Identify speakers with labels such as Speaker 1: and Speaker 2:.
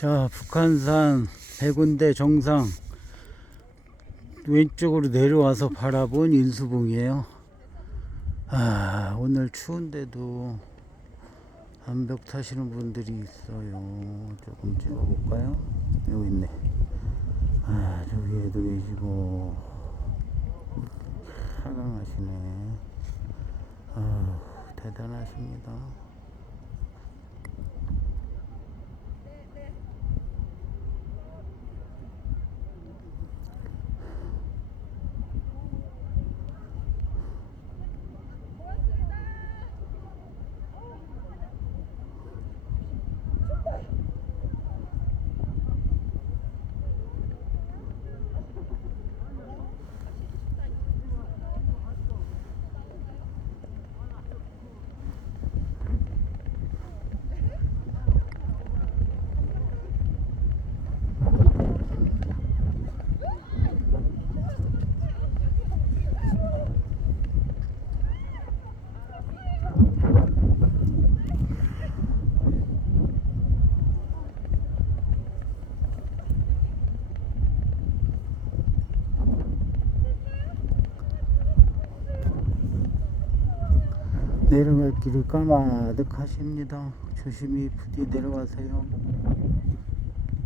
Speaker 1: 자, 북한산 백운대 정상 왼쪽으로 내려와서 바라본 인수봉이에요. 아, 오늘 추운데도 암벽 타시는 분들이 있어요. 조금 찍어볼까요? 여기 있네. 아, 저 위에도 계시고. 하강하시네. 아, 대단하십니다. 내려갈 길이 까마득하십니다. 조심히 부디 내려가세요.